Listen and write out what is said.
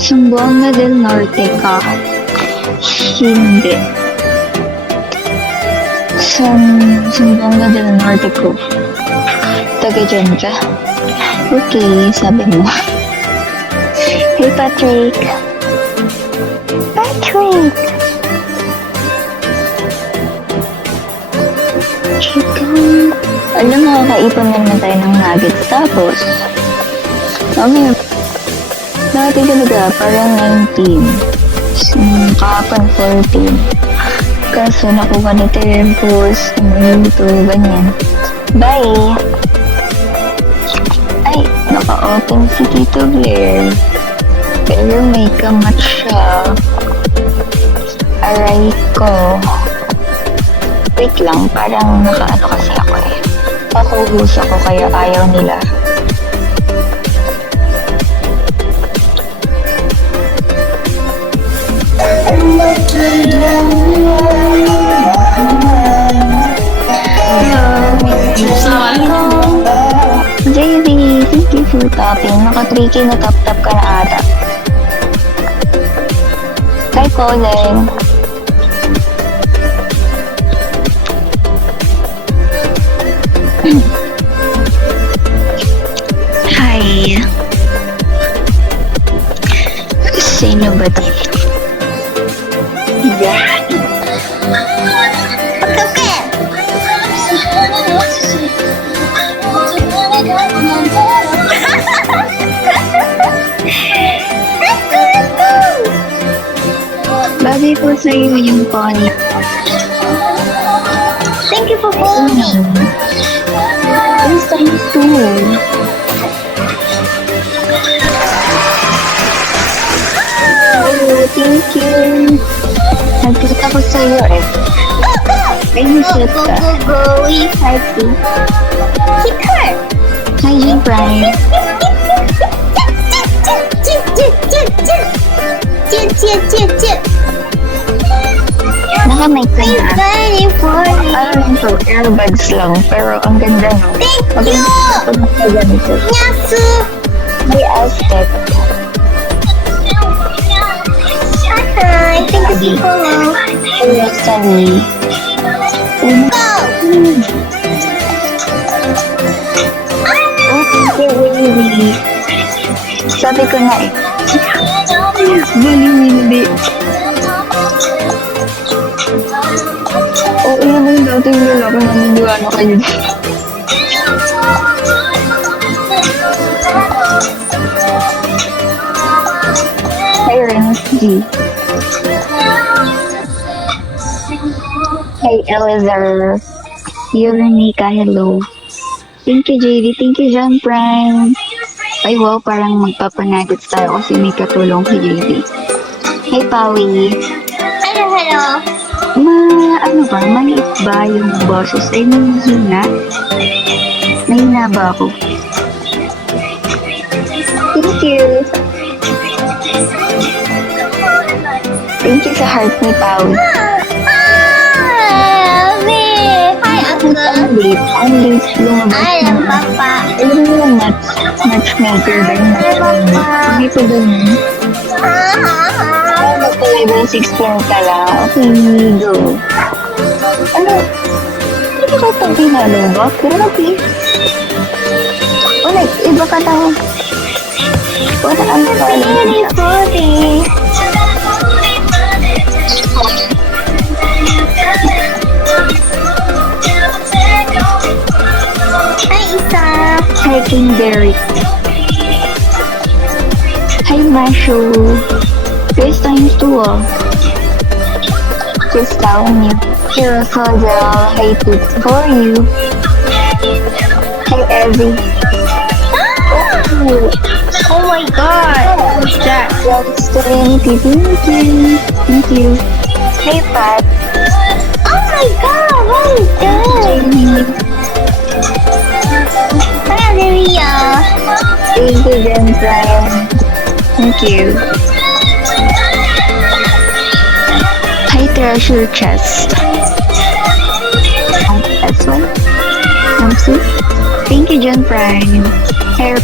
Zamboanga del Norte ka. Hindi. Zamboanga del Norte ko. Taga dyan ka? Okay, sabi mo. Hey, Patrick. Patrick! Chicken. Alam mo, kaipon naman tayo ng nuggets. Tapos, dati talaga, parang 19. Kahapon 14. Kaso nakuha ni Tempos, ito, ganyan. Bye! Ay, naka-open si Tito Blair. Pero may kamat siya. Aray ko. Wait lang, parang naka-ano kasi ako eh. Pakuhus ako kaya ayaw nila. Hello. JV, thank you for tapping. Naka 3K na tap-tap ka na ata. Kay Colin. Hi. Sino ba dito? Yeah. Bagay po sa iyo yung pony. Thank you for phoning. This time too. Oh, thank you. Nagkita ko sa iyo eh. Ay, nasit Go, ka. go, go. We party. Hit her. Hi, Jean Prime. Naka-mic ka I'm na. very funny. Ano to? Earbuds lang. Pero ang ganda no. Thank you. Maganda sa ganito. Nyasu. May Aztec. Hi. Thank you for follow. Rosalie. Go. Oh, thank you, Willie. Sabi ko na eh. Galing hindi. Oo naman dating lalaki naniniwala na kayo. Hi, Renz G. Hey, Elizar. Yurenica, hello. Thank you, JD. Thank you, John Prime. Ay, wow, parang magpapanagits tayo kasi may katulong si JD. Hey, Pawi. Hello. Ano ba? Maliit ba yung boses? Ay, mahina. Mahina ba ako? Thank you. Thank you sa heart ni Pawi. Hi, Uncle. Ang late lumabas Hi, Papa. Alam mo yung matchmaker ba yung matchmaker? Hindi ko ganun. Level 16 ka lang. Okay, go. Ano? Hindi ka itong pinalo ba? Grabe. Wala, iba ka daw. Wala, ano ba? Very funny. Hi, Isa. Hi, King Derek. Hi, Masho. Face times 2 ah. Just telling you. Here, Fadel. Hi, Toot for you. Hi, Evie. Oh, Oh my god. What's that? that's Serenity. Thank you. Thank you. Hey, Pat. Oh my god. What is that? Jamie. Hi, Olivia. Thank you, Jen Prime. Thank you. Hi, Treasure Chest. That's one. Thank you, John Prime. Hey,